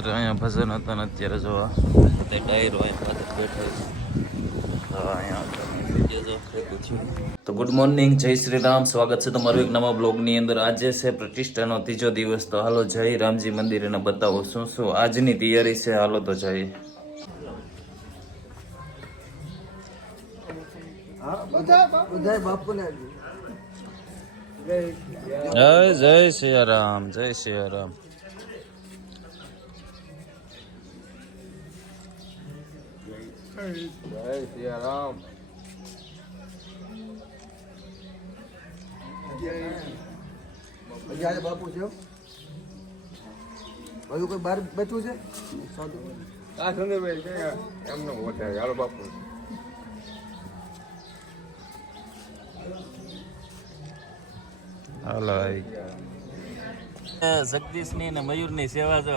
રાત્રે અહીંયા ભજન હતા ને અત્યારે જોવા તે ટાયર હોય પાછળ બેઠા તો ગુડ મોર્નિંગ, જય શ્રી રામ. સ્વાગત છે તમારું એક નવા બ્લોગની અંદર. આજે છે પ્રતિષ્ઠાનો ત્રીજો દિવસ. તો હાલો જય રામજી મંદિર એને બતાવો શું શું આજની તૈયારી છે. હાલો તો જઈએ. જય જય સિયારામ, જય સિયારામ. જય સિયારામ. બાપુ છે બધું કોઈ બહાર બેઠું છે. આ સુંદરભાઈ છે એમનો મોટા હાલો બાપુ. હાલો જગદીશ ની અને મયુર ની સેવા જો.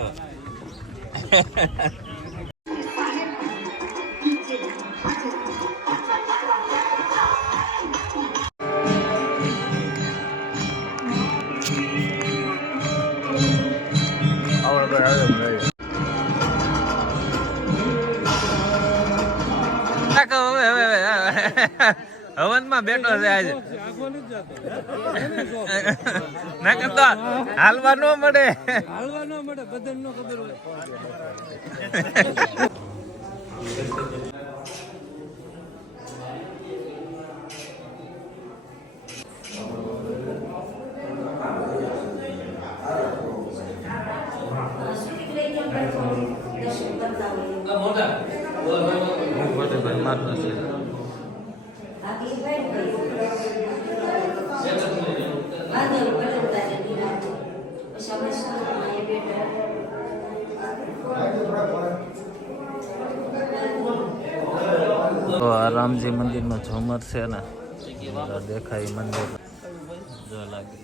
હવન માં બેઠો છે આજે. ના કરતો હાલવા ન મળે, હાલવા ન મળે, બદન નો ખબર હોય. તો આ રામજી મંદિર નો ઝુમર છે ને, દેખાય મંદિર જો લાગે.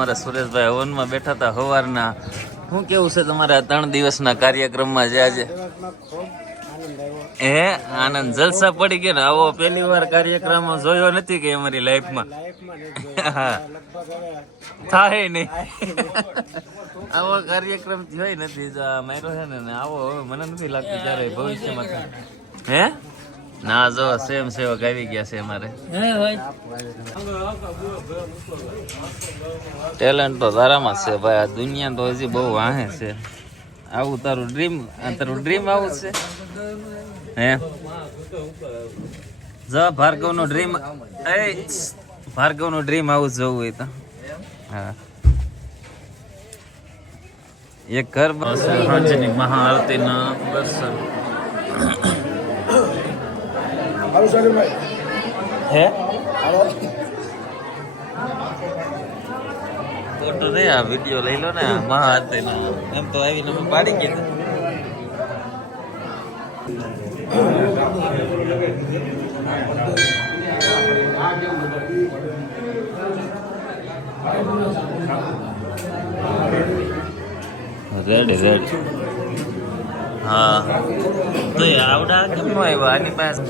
અમારા સુરેશભાઈ હવનમાં બેઠા હતા સવારના. શું કેવું છે તમારા 3 દિવસના કાર્યક્રમમાં જે આજે? હે આનંદ જલસા પડી ગયા ને? આવો પહેલી વાર કાર્યક્રમ જોયો નથી કે અમારી લાઈફમાં? હા થાય નહીં. આવો કાર્યક્રમ જોઈ નથી માર્યો છે ને. આવો હવે મને નથી લાગતું ત્યારે ભવિષ્યમાં થાય. હે ના જો સેમ સેવક આવી ગયા છે અમારે. ટેલેન્ટ તો તારામાં છે ભાઈ. આ દુનિયા તો હજી બહુ વાહે છે. આવું તારું ડ્રીમ આવું છે? હે જો ભાર્ગવ નો ડ્રીમ, ભાર્ગવ નો ડ્રીમ આવું જોવું હોય તો. હા એક ઘર સાંજની મહાઆરતીના દર્શન. હે ફોટો નહીં, આ વિડીયો લઈ લો ને મહાઆરતીનો. એમ તો આવીને અમે પાડી ગયા. Red red. હા તો આવડા કેમ નો આવ્યા આની પાસે?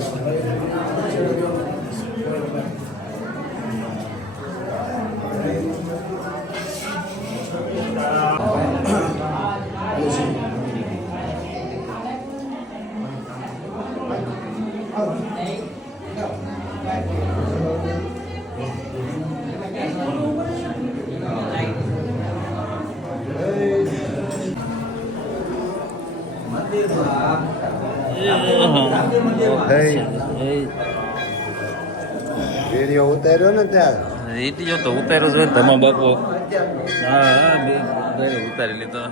વિડીયો ઉતાર્યો ને ત્યાં વિડીયો તો ઉતાર્યો છે તમારા બાપુ. હા ઉતારી લીધો.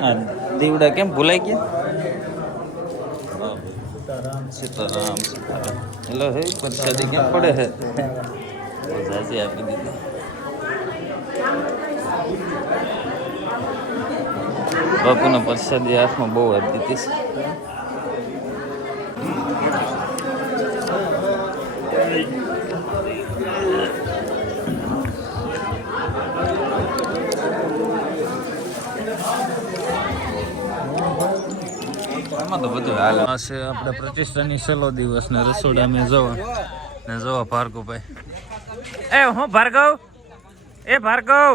હા દીવડા કેમ ભૂલાઈ ગયા? સીતારામ સીતારામ. હેલો હે પ્રસાદી કેમ પડે છે? સાચી આપી દીધી. બાપુને પ્રસાદી હાથમાં બહુ આપી દીધી છે. આમાં તો બધું હાલ છે. આપણે પ્રતિષ્ઠાની છેલ્લો દિવસ ને રસોડા મેં જોવા ને જોવા ભાર્ગવભાઈ. એ હું ભાર્ગવ, એ ભાર્ગવ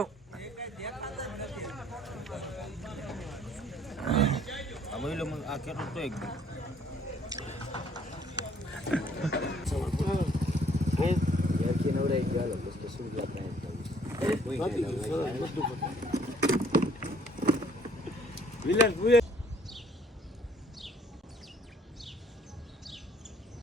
વિલન